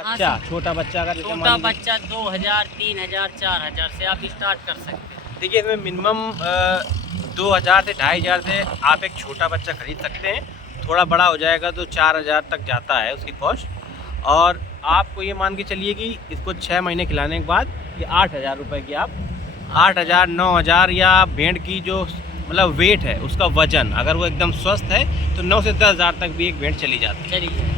अच्छा, छोटा बच्चा का छोटा बच्चा 2000, 3000, 4000 से आप स्टार्ट कर सकते हैं। देखिए इसमें मिनिमम 2000 से 2500 से आप एक छोटा बच्चा खरीद सकते हैं। थोड़ा बड़ा हो जाएगा तो 4000 तक जाता है उसकी कॉस्ट। और आपको ये मान के चलिए कि इसको 6 महीने खिलाने के बाद ये 8000 रुपये की आप 8000, 9000 या भेड़ की जो मतलब वेट है उसका वजन अगर वो एकदम स्वस्थ है तो 9 से 10,000 तक भी एक भेड़ चली जाती है।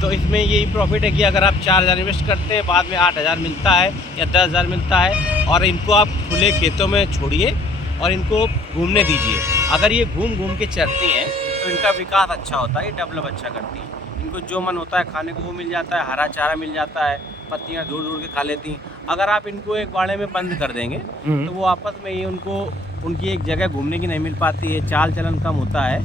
तो इसमें यही प्रॉफिट है कि अगर आप 4000 इन्वेस्ट करते हैं बाद में 8000 मिलता है या 10,000 मिलता है और इनको आप खुले खेतों में छोड़िए और इनको घूमने दीजिए। अगर ये घूम के चरती हैं तो इनका विकास अच्छा होता है, ये डेवलप अच्छा करती हैं। इनको जो मन होता है खाने को वो मिल जाता है, हरा चारा मिल जाता है, पत्तियाँ ढूंढ के खा लेती हैं। अगर आप इनको एक बाड़े में बंद कर देंगे तो वो आपस में ही उनकी एक जगह घूमने की नहीं मिल पाती है, चाल चलन कम होता है।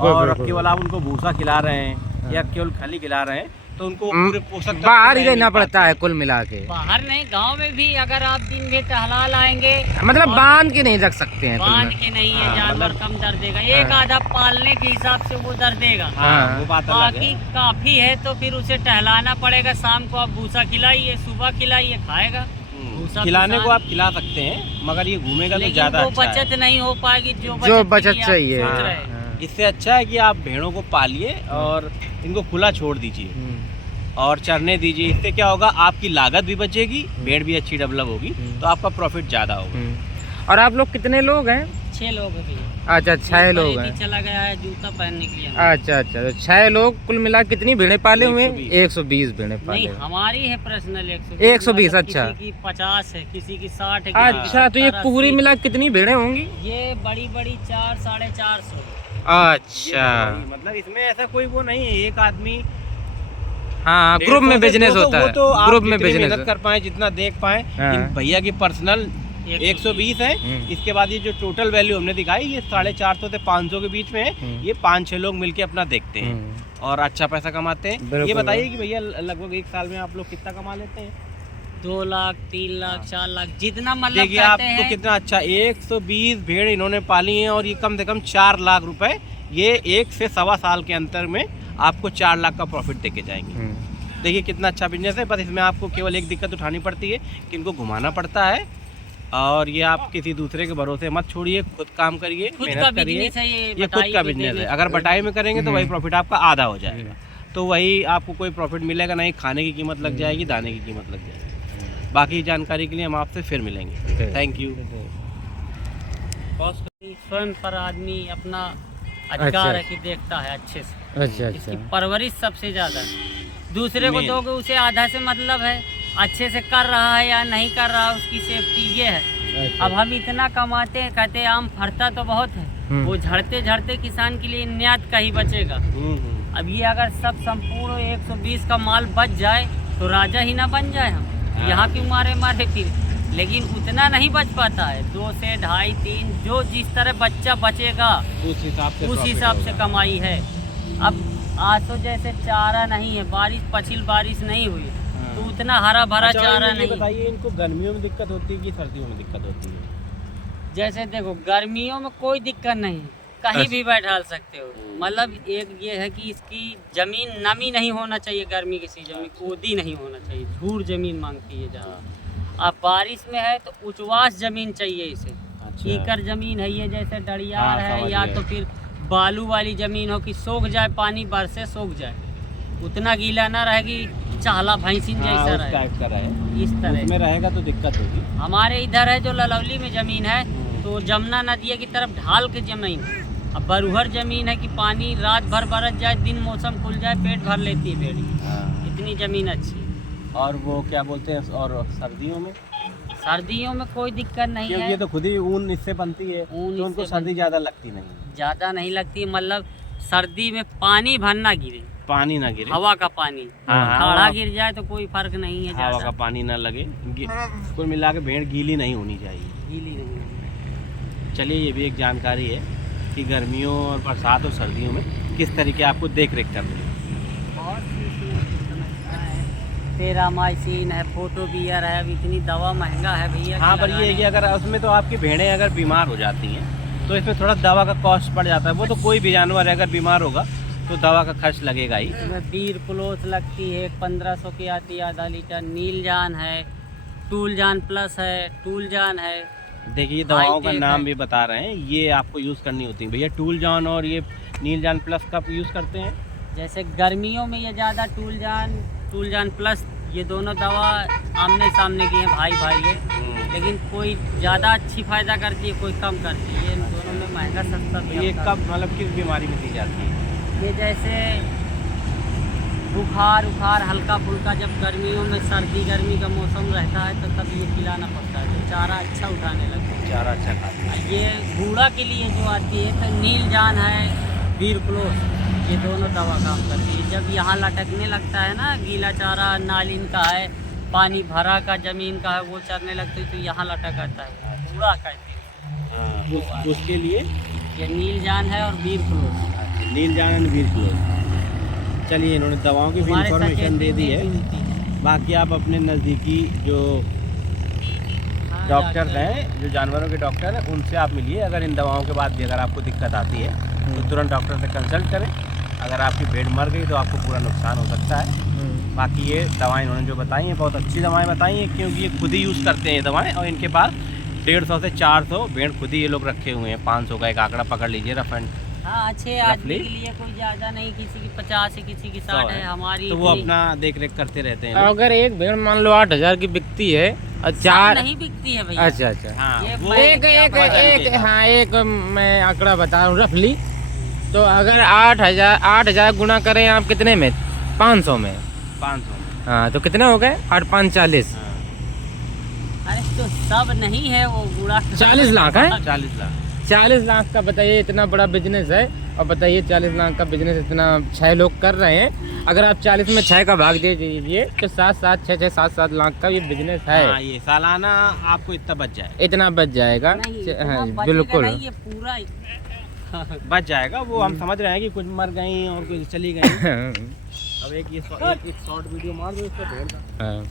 और केवल आप उनको भूसा खिला रहे हैं या केवल खली खिला रहे हैं तो उनको पूरे पोषक बाहर ही रहना पड़ता है कुल मिला के। बाहर नहीं, गांव में भी अगर आप दिन में टहला लाएंगे मतलब बांध के नहीं रख सकते हैं, बांध के नहीं है, जानवर कम दर देगा। एक आधा पालने के हिसाब से वो दर देगा, वो बात अलग बाकी है। काफी है तो फिर उसे टहलाना पड़ेगा। शाम को आप भूसा खिलाइए, सुबह खिलाइए, खाएगा। खिलाने को आप खिला सकते हैं मगर ये घूमेगा तो ज्यादा वो अच्छा है। बचत नहीं हो पाएगी जो बचत की आप चाहिए। सोच रहे हैं। इससे अच्छा है कि आप भेड़ों को पालिए और इनको खुला छोड़ दीजिए और चरने दीजिए। इससे क्या होगा, आपकी लागत भी बचेगी, भेड़ भी अच्छी डेवलप होगी तो आपका प्रॉफिट ज़्यादा होगा। और आप लोग कितने लोग हैं? 6 लोग हैं भैया। अच्छा, 6 लोग हैं। चला गया है जूता पहनने के लिए। अच्छा, तो 6 लोग कुल मिला कितनी भेड़ें पाले हुए हैं? 120 भेड़ें पाले नहीं, हुए। हमारी है पर्सनल 120। अच्छा, किसी की 50 है, किसी की 60 है। अच्छा, तो ये पूरी मिला कितनी भेड़ें होंगी? ये बड़ी 400, 450। अच्छा, मतलब इसमें ऐसा कोई वो नहीं है, एक आदमी हाँ, ग्रुप में बिजनेस होता है। तो आप ग्रुप में जितनी बिजनेस मेहनत कर पाए, जितना देख पाए। इन भैया की पर्सनल 120 है। इसके बाद ये जो टोटल वैल्यू हमने दिखाई ये 450 से 500 के बीच में है। ये 5-6 लोग मिलके अपना देखते हैं और अच्छा पैसा कमाते हैं। ये बताइए कि भैया लगभग एक साल में आप लोग कितना कमा लेते हैं? 2 लाख, 3 लाख, 4 लाख, जितना मतलब देखिए आपको कितना अच्छा। 120 भेड़ इन्होंने पाली हैं और ये कम से कम 4 लाख रुपए ये 1 से सवा साल के अंतर में आपको 4 लाख का प्रॉफिट देके जाएंगे। देखिए कितना अच्छा बिजनेस है। बस इसमें आपको केवल एक दिक्कत उठानी पड़ती है कि इनको घुमाना पड़ता है और ये आप किसी दूसरे के भरोसे मत छोड़िए, खुद काम करिए, मेहनत करिए। ये खुद का बिजनेस है। अगर बटाई में करेंगे तो वही प्रॉफिट आपका आधा हो जाएगा, तो वही आपको कोई प्रॉफिट मिलेगा नहीं। खाने की कीमत लग जाएगी, दाने की कीमत लग जाएगी। बाकी जानकारी के लिए हम आपसे फिर मिलेंगे। Thank you. स्वयं पर आदमी अपना अधिकार है कि देखता है अच्छे से। अच्छा, इसकी परवरिश सबसे ज्यादा है। दूसरे को दोगे उसे आधा से मतलब है, अच्छे से कर रहा है या नहीं कर रहा है उसकी सेफ्टी ये है। अब हम इतना कमाते हैं, कहते हैं आम फरता तो बहुत है, वो झड़ते झड़ते किसान के लिए न्यात का ही बचेगा। अब ये अगर सब संपूर्ण 120 का माल बच जाए तो राजा ही ना बन जाए हम। यहाँ क्यों मारे फिर, लेकिन उतना नहीं बच पाता है। 2 से 2.5, 3 जो जिस तरह बच्चा बचेगा उस हिसाब से कमाई है। अब आज तो जैसे चारा नहीं है, पछिल बारिश नहीं हुई तो उतना हरा भरा चारा नहीं। बताइए इनको गर्मियों में दिक्कत होती है कि सर्दियों में दिक्कत होती है? जैसे देखो गर्मियों में कोई दिक्कत नहीं, कहीं भी बैठा सकते हो। मतलब एक ये है कि इसकी जमीन नमी नहीं होना चाहिए, गर्मी की सीजन में कोदी नहीं होना चाहिए, धूड़ जमीन मांगती है ज़्यादा। अब बारिश में है तो उचवास जमीन चाहिए इसे। कीकर जमीन है ये, जैसे डड़ियार है या तो फिर बालू वाली जमीन हो कि सूख जाए, पानी बरसे सूख जाए, उतना गीला ना रहेगी, चाहला भैंसिन जैसा रहे, इस तरह में रहेगा तो दिक्कत होगी। हमारे इधर है जो ललौली में जमीन है तो जमुना नदिया की तरफ ढाल के जमीन। अब बरुहर जमीन है कि पानी रात भर बरस जाए, दिन मौसम खुल जाए, पेट भर लेती है भेड़ी। इतनी जमीन अच्छी है। और वो क्या बोलते हैं, और सर्दियों में? सर्दियों में कोई दिक्कत नहीं है, ये तो खुद ही ऊन इससे बनती है, तो उनको सर्दी ज्यादा लगती नहीं, ज्यादा नहीं लगती। मतलब सर्दी में पानी भर ना गिरे, पानी ना गिरे, हवा का पानी खाड़ा गिर जाए तो कोई फर्क नहीं है, हवा का पानी ना लगे। कुल मिला के भेड़ गीली नहीं होनी चाहिए, गीली नहीं। चलिए ये भी एक जानकारी है कि गर्मियों और बरसात और सर्दियों में किस तरीके आपको देख रेख करनी है। पेरामाइसिन है, फोटोबियर है, अब इतनी दवा महंगा है भैया। हाँ, पर ये है कि अगर उसमें तो आपकी भेड़ें अगर बीमार हो जाती हैं तो इसमें थोड़ा दवा का कॉस्ट पड़ जाता है। वो तो कोई भी जानवर है अगर बीमार होगा तो दवा का खर्च लगेगा ही। इसमें बीर प्लस लगती है 1500 की आती है आधा लीटर। नील जान है, टूल जान प्लस है, टूल जान है। देखिए दवाओं का हाईटेक नाम है। भी बता रहे हैं, ये आपको यूज़ करनी होती है भैया। टूल जान और ये नील जान प्लस कब यूज़ करते हैं? जैसे गर्मियों में ये ज़्यादा टूल जान प्लस, ये दोनों दवा आमने सामने की हैं, भाई भाई है। लेकिन कोई ज़्यादा अच्छी फ़ायदा करती है, कोई कम करती है। इन दोनों में महंगा सस्ता भी ये होता है। कब मतलब किस बीमारी में दी जाती है? ये जैसे बुखार हल्का फुल्का, जब गर्मियों में सर्दी गर्मी का मौसम रहता है तो तब ये खिलाना पड़ता है, तो चारा अच्छा उठाने लगता है। चारा अच्छा खाते हैं। ये बूढ़ा के लिए जो आती है तो नील जान है, वीर प्लस, ये दोनों दवा काम करती है। जब यहाँ लटकने लगता है ना, गीला चारा नालिन का है, पानी भरा का ज़मीन का है, वो चरने लगती है तो यहाँ लटक आता है, बूढ़ा कहते हैं। उसके लिए ये नील जान है और वीर प्लस। नील जान एंड वीर प्लस। चलिए इन्होंने दवाओं की भी हमारे इंफॉर्मेशन दे दी है। सचेत मिलती है। बाकी आप अपने नज़दीकी जो हाँ, डॉक्टर हैं, जो जानवरों के डॉक्टर हैं, उनसे आप मिलिए। अगर इन दवाओं के बाद भी अगर आपको दिक्कत आती है तो तुरंत डॉक्टर से कंसल्ट करें। अगर आपकी भेड़ मर गई तो आपको पूरा नुकसान हो सकता है। बाकी ये दवाएं इन्होंने जो बताई हैं बहुत अच्छी दवाएं बताई हैं, क्योंकि ये खुद ही यूज़ करते हैं ये दवाएं। और इनके पास 150 से 400 भेड़ खुद ही ये लोग रखे हुए हैं। 500 का एक आंकड़ा पकड़ लीजिए रफ एंड। हाँ, अच्छे आदमी के लिए कोई ज़्यादा नहीं, किसी की 50 है, किसी की 60 है, हमारी तो वो इतनी- अपना देख रेख करते रहते हैं। अगर एक भेड़ मान लो 8000 की बिकती है और सब चार, नहीं बिकती है भैया। अच्छा अच्छा, हाँ, ये वो एक एक वजन एक देगा। हाँ, एक मैं आंकड़ा बता रहा हूँ रफली। तो अगर 8000 गुना करें आप कितने में? 500 में। 500 हाँ, तो कितने हो गए? 8 5 40। अरे तो सब नहीं है, वो बूढ़ा 40 लाख है। 40 लाख। 40 लाख का बताइए, इतना बड़ा बिजनेस है। और बताइए 40 लाख का बिजनेस इतना 6 लोग कर रहे हैं। अगर आप 40 में 6 का भाग दे दीजिए तो 7 लाख का ये बिजनेस है। हाँ, ये सालाना आपको इतना बच जाएगा। इतना बच जाएगा। नहीं, हाँ, इतना बचेगा बिल्कुल। नहीं, ये पूरा बच जाएगा। वो हम समझ रहे हैं कि कुछ मर गई और कुछ चली गई। अब एक शॉर्ट वीडियो मार दो इस पे भेड़ का। हाँ।